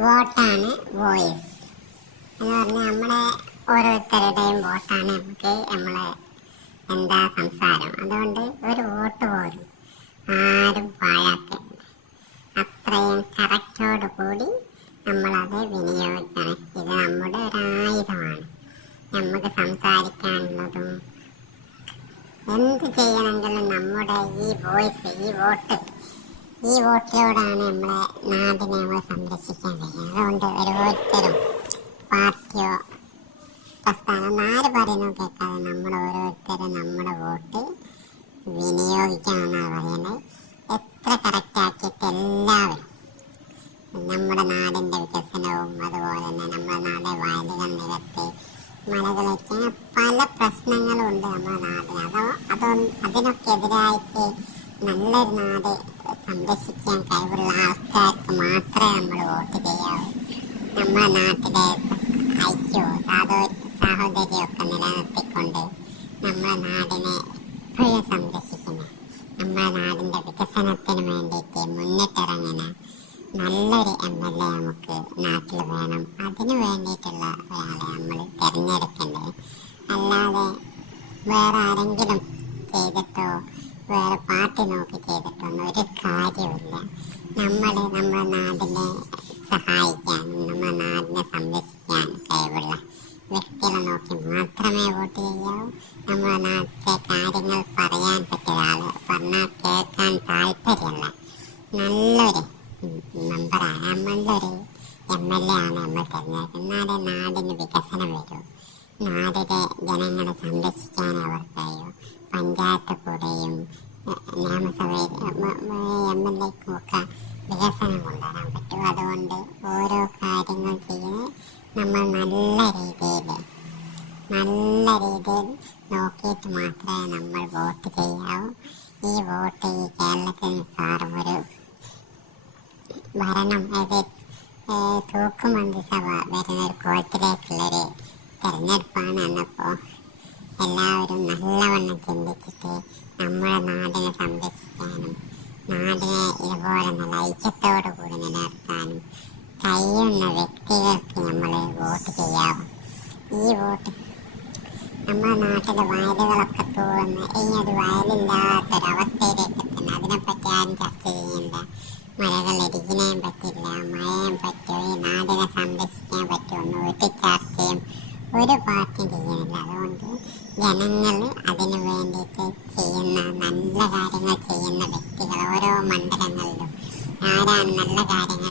വോട്ടാണ് വോയിസ് എന്ന് പറഞ്ഞാൽ നമ്മളെ ഓരോരുത്തരുടെയും വോട്ടാണ് നമുക്ക് നമ്മളെ എന്താ സംസാരം. അതുകൊണ്ട് ഒരു വോട്ട് പോലും ആരും പാഴാക്കരുത്. അത്രയും കറക്റ്റോട് കൂടി നമ്മളത് വിനിയോഗിക്കണം. ഇത് നമ്മുടെ ഒരായുധമാണ്. നമുക്ക് സംസാരിക്കാനുള്ളതും എന്ത് ചെയ്യണമെങ്കിലും നമ്മുടെ ഈ വോയിസ്, ഈ വോട്ടിലൂടെയാണ് നമ്മളെ നാടിനെ നമ്മൾ സംരക്ഷിക്കാൻ കഴിയുന്നത്. അതുകൊണ്ട് ഓരോരുത്തരും പാർട്ടിയോ പ്രസ്ഥാനം ആര് പറയുന്നു കേൾക്കാതെ നമ്മൾ ഓരോരുത്തരും നമ്മുടെ വോട്ട് വിനിയോഗിക്കണമെന്നാണ് പറയുന്നത്. എത്ര കറക്റ്റാക്കിയിട്ട് എല്ലാവരും നമ്മുടെ നാടിൻ്റെ വികസനവും അതുപോലെ തന്നെ നമ്മുടെ നാടെ വയലുകൾ നികത്തി മലകളൊക്കെ പല പ്രശ്നങ്ങളും ഉണ്ട് നമ്മുടെ നാടിന്. അതിനൊക്കെ എതിരായിട്ട് നല്ലൊരു നാട് സംരക്ഷിക്കാൻ കഴിവുള്ള ആൾക്കാർക്ക് മാത്രമേ നമ്മൾ വോട്ട് ചെയ്യാവൂ. നമ്മുടെ നാട്ടിലെ ഐക്യവും സാഹോദര്യമൊക്കെ നിലനിർത്തിക്കൊണ്ട് നമ്മുടെ നാടിനെ എപ്പോഴും സംരക്ഷിക്കുന്ന, നമ്മുടെ നാടിൻ്റെ വികസനത്തിന് വേണ്ടിയിട്ട് മുന്നിട്ടിറങ്ങുന്ന നല്ലൊരു MLA നമുക്ക് നാട്ടിൽ വേണം. അതിനു വേണ്ടിയിട്ടുള്ള ഒരാളെ നമ്മൾ തിരഞ്ഞെടുക്കേണ്ടത്. അല്ലാതെ വേറെ ആരെങ്കിലും ചെയ്തിട്ടോ വേറെ പാർട്ടി നോക്കി ചെയ്തിട്ടോ ഒന്നും ഒരു കാര്യമില്ല. നമ്മൾ നമ്മുടെ നാടിനെ സഹായിക്കാനും നമ്മുടെ നാടിനെ സംരക്ഷിക്കാനും കഴിവുള്ള വ്യക്തികളെ നോക്കി മാത്രമേ വോട്ട് ചെയ്യാവൂ. നമ്മുടെ നാട്ടിലെ കാര്യങ്ങൾ പറയാൻ പറ്റിയ ഒരാൾ, പറഞ്ഞാൽ കേൾക്കാൻ താല്പര്യമുള്ള നല്ലൊരു മെമ്പറാണ്, നല്ലൊരു MLA ആണ് നമ്മൾ തിരഞ്ഞെടുക്കുന്നത്. എന്നാലേ നാടിന് വികസനം വരൂ, നാടിലെ ജനങ്ങളെ സംരക്ഷിക്കാൻ അവർക്ക് കഴിയും. പഞ്ചായത്ത് കൂടെയും നിയമസഭയിൽ MLAക്കും ഒക്കെ വികസനം കൊണ്ടുവരാൻ പറ്റും. അതുകൊണ്ട് ഓരോ കാര്യങ്ങൾ ചെയ്യുന്നത് നമ്മൾ നല്ല രീതിയിൽ നോക്കിയിട്ട് മാത്രമേ നമ്മൾ വോട്ട് ചെയ്യാവൂ. ഈ വോട്ട് ഈ കേരളത്തിൽ മിക്കവാറും ഒരു ഭരണം, അതായത് തൂക്കുമന്ത്രിസഭ വരുന്ന ഒരു കോലത്തിലേക്കുള്ളൊരു തെരഞ്ഞെടുപ്പാണ്. എന്നപ്പോൾ എല്ലാവരും നല്ലവണ്ണം ചിന്തിച്ചിട്ട് നമ്മുടെ നാടിനെ സംരക്ഷിക്കാനും നാടിനെ ഇതുപോലെ നല്ല ഐക്യത്തോടു കൂടി നിലനിർത്താനും കഴിയുന്ന വ്യക്തികൾക്ക് നമ്മൾ വോട്ട് ചെയ്യാവും. ഈ വോട്ട് നമ്മുടെ നാട്ടിലെ വയലുകളൊക്കെ തോന്നുന്ന ഇനിയൊരു വയലില്ലാത്തൊരവസ്ഥയിലേക്ക് തന്നെ അതിനെപ്പറ്റി ആരും ചർച്ച ചെയ്യേണ്ട. മഴകൾ ഇരിക്കുന്നതിനും പറ്റില്ല, മഴയും പറ്റുമോ, ഈ നാടിനെ സംരക്ഷിക്കാൻ പറ്റുമെന്ന് ഒരു ചർച്ചയും ഒരു പാർട്ടിയും ചെയ്യുന്നില്ല. അതുകൊണ്ട് ജനങ്ങൾ